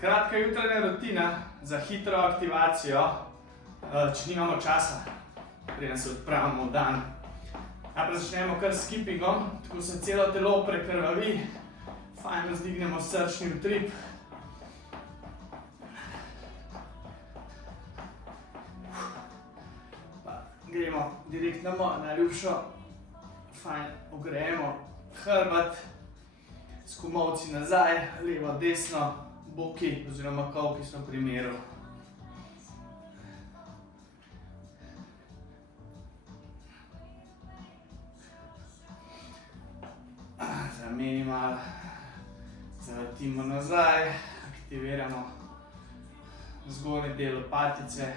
Kratka jutranja rutina za hitro aktivacijo, če nimamo časa, preden se odpravimo v dan. Najprej začnemo kar s skippingom, tako se celo telo prekrvavi, fajn razdignemo srčni utrip. Pa gremo direktno na ljubšo, fajn ogrejemo hrbet, s komolci nazaj, levo, desno, boki oziroma kolki so pri miru. Zameni malo, zavrtimo nazaj, aktiviramo zgornji del lopatice,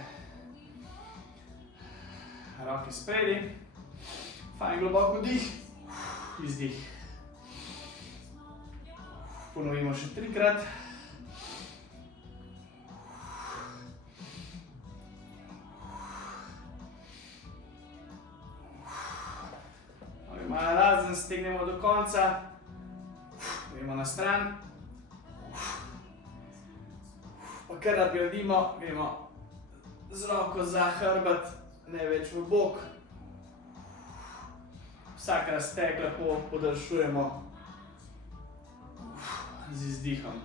roke spredi, fajn globoko dih, izdih. Ponovimo še 3-krat. Malo razen, stegnemo do konca, gremo na stran, pa kar nadgradimo, gremo z roko za hrbet, ne več v bok. Vsak razteg lepo podaljšujemo z izdihom.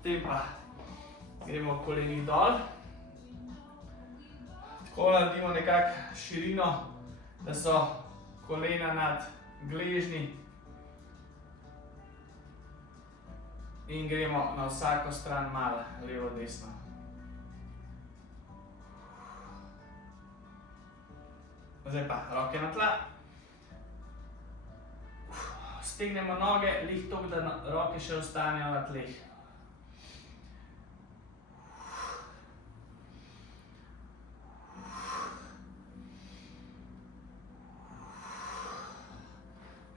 Potem pa gremo kolenih dol. Tako naredimo nekako širino, da so kolena nad gležnji. In gremo na vsako stran malo, levo, desno. Zdaj pa roke na tla. Stegnemo noge, lih toliko, da roke še ostanejo na tleh.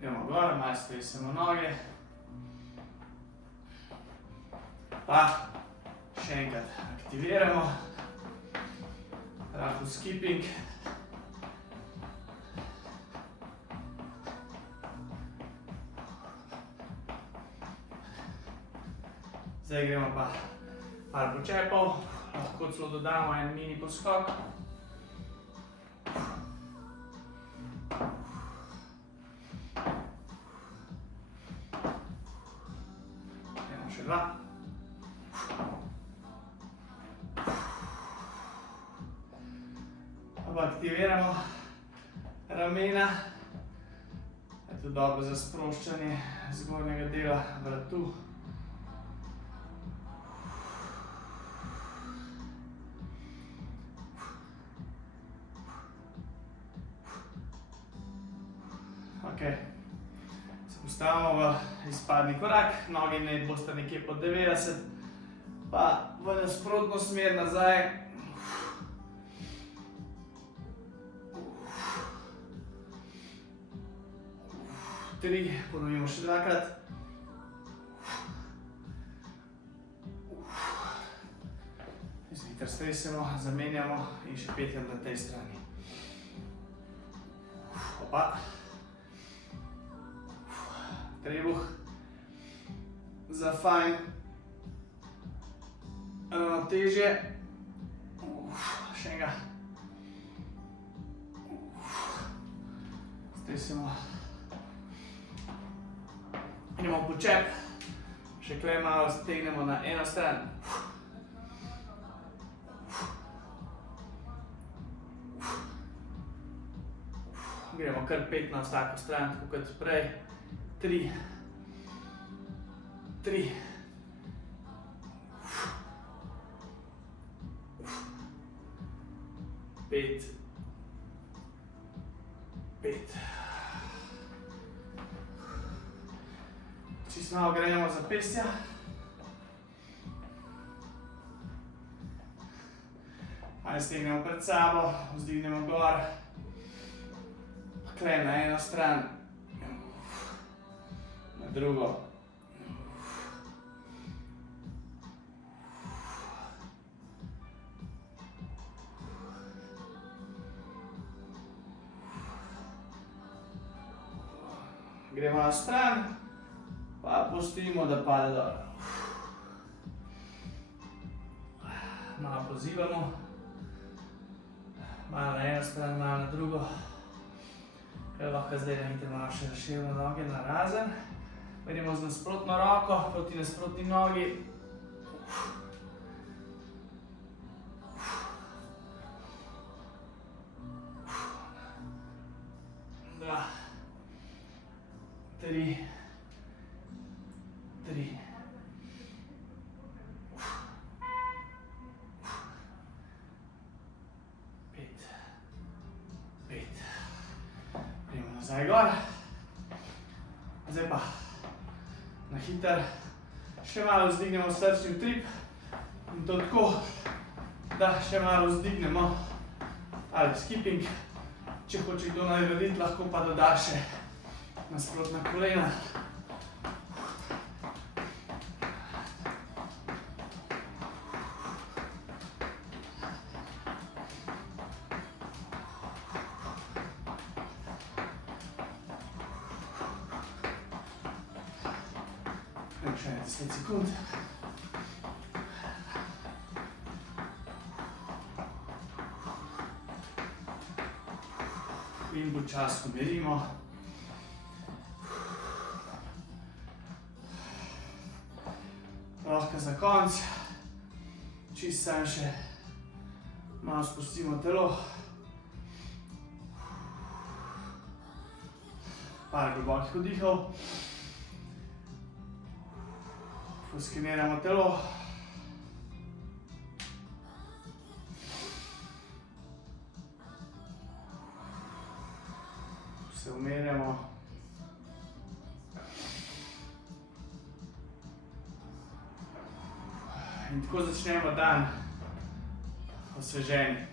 Gremo gor, malo stresemo noge. Pa še enkrat aktiviramo. Rahel skipping. Zdaj gremo pa par počepov, lahko celo dodamo en mini poskok. Gremo še 2. Pa aktiviramo ramena. Je to dobro za sproščanje zgornjega dela vratu. Se postavimo v izpadni korak, noge naj bosta nekje pod 90, pa v nasprotno smer nazaj. Tri, ponovimo še 2-krat. Hitro stresemo, zamenjamo in še 5-krat na tej strani. Opa. Trebuh za fajn ravnotežje. Še enega. Stresemo. Gremo v počep. Še klej malo stegnemo na eno stran. Gremo kar 5 na vsako stran, tako kot prej. 3, 5, 5. Čisto malo grejemo zapestja. Ajde stegnemo pred sabo, vzdignemo gor. Klej na eno stran. Drugo. Gremo na stran, pa pustimo, da pade dol. Malo pozivamo, malo na eno stran, malo na drugo. Kaj lahko zdaj naredite malo še razširjene noge na razen. Gremo z nasprotno roko proti nasprotni nogi. 3, 5. Gremo nazaj gor. Zdaj pa na hiter še malo vzdignemo srčni utrip in to tako, da še malo vzdignemo ali skipping. Če hoče kdo narediti, lahko pa doda še nasprotna kolena. Še 10 sekund. In počasi umirimo. Lahko za konec, čisto samo še malo spustimo telo. Par globokih vdihov. Poskeniramo telo. Se umirjamo. In tako začnemo dan osveženi.